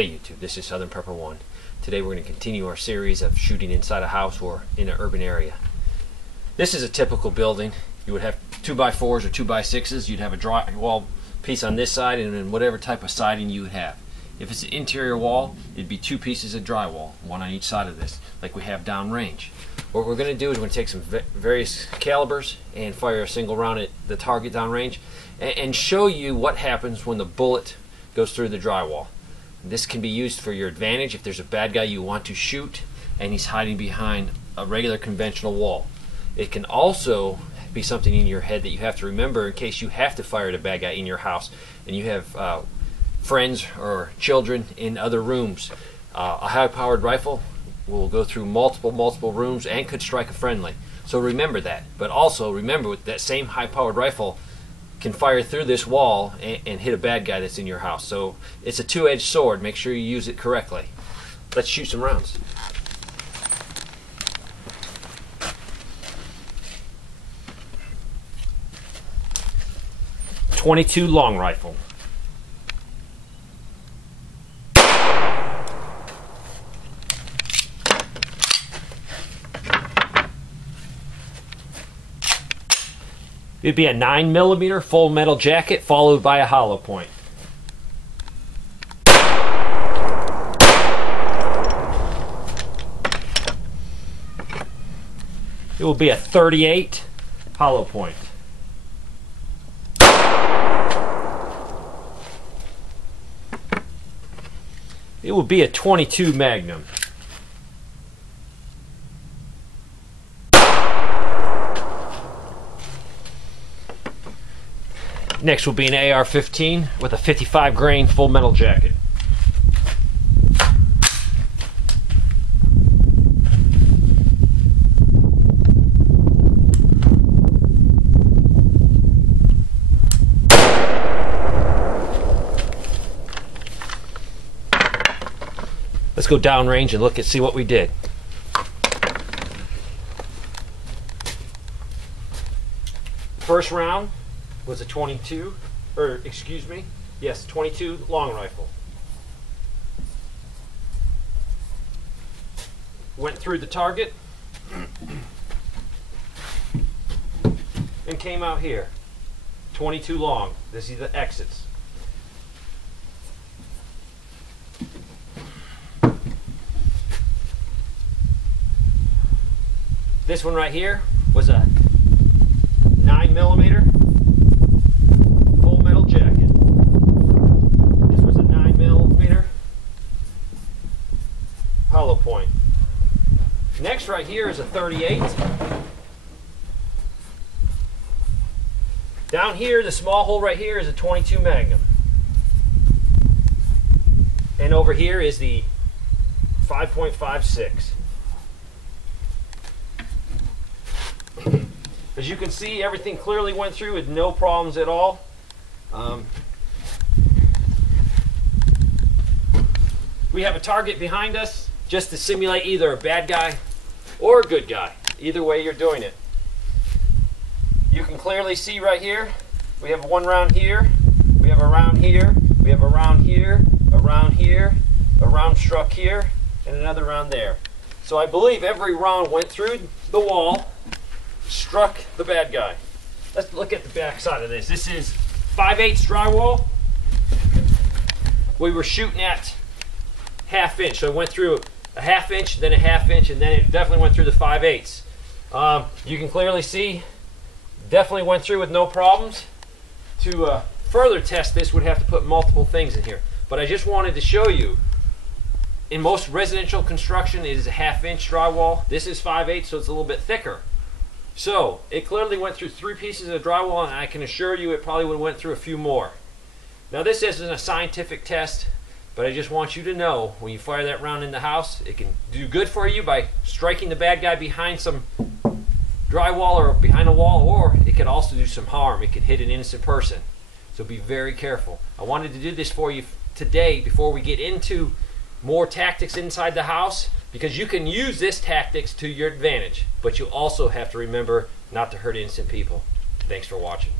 Hey YouTube, this is Southern Prepper 1. Today we're going to continue our series of shooting inside a house or in an urban area. This is a typical building. You would have 2x4s or 2x6s. You'd have a drywall piece on this side and then whatever type of siding you would have. If it's an interior wall, it'd be 2 pieces of drywall, one on each side of this, like we have downrange. What we're going to do is we're going to take some various calibers and fire a single round at the target downrange and show you what happens when the bullet goes through the drywall. This can be used for your advantage if there's a bad guy you want to shoot and he's hiding behind a regular conventional wall. It can also be something in your head that you have to remember in case you have to fire at a bad guy in your house and you have friends or children in other rooms. A high-powered rifle will go through multiple rooms and could strike a friendly. So remember that. But also remember that same high-powered rifle can fire through this wall and hit a bad guy that's in your house. So it's a two-edged sword. Make sure you use it correctly. Let's shoot some rounds. .22 long rifle. It'd be a 9mm full metal jacket followed by a hollow point. It will be a .38 hollow point. It will be a .22 Magnum. Next will be an AR-15 with a 55 grain full metal jacket. Let's go downrange and look and see what we did. First round was a 22 long rifle. Went through the target and came out here. 22 long. This is the exits. This one right here was a 9mm full metal jacket. This was a 9mm hollow point. Next right here is a .38. Down here, the small hole right here is a .22 Magnum. And over here is the 5.56. As you can see, everything clearly went through with no problems at all. We have a target behind us just to simulate either a bad guy or a good guy. Either way you're doing it. You can clearly see right here, we have one round here, we have a round here, we have a round here, a round here, a round struck here, and another round there. So I believe every round went through the wall, struck the bad guy. Let's look at the back side of this. This is 5/8 drywall. We were shooting at 1/2 inch, so it went through a 1/2 inch, then a 1/2 inch, and then it definitely went through the 5/8. You can clearly see, definitely went through with no problems. To further test this, we'd have to put multiple things in here. But I just wanted to show you, in most residential construction, it is a 1/2 inch drywall. This is 5/8, so it's a little bit thicker. So it clearly went through 3 pieces of drywall, and I can assure you it probably would have went through a few more. Now this isn't a scientific test, but I just want you to know when you fire that round in the house, it can do good for you by striking the bad guy behind some drywall or behind a wall, or it could also do some harm. It could hit an innocent person. So be very careful. I wanted to do this for you today before we get into more tactics inside the house, because you can use this tactics to your advantage, but you also have to remember not to hurt innocent people. Thanks for watching.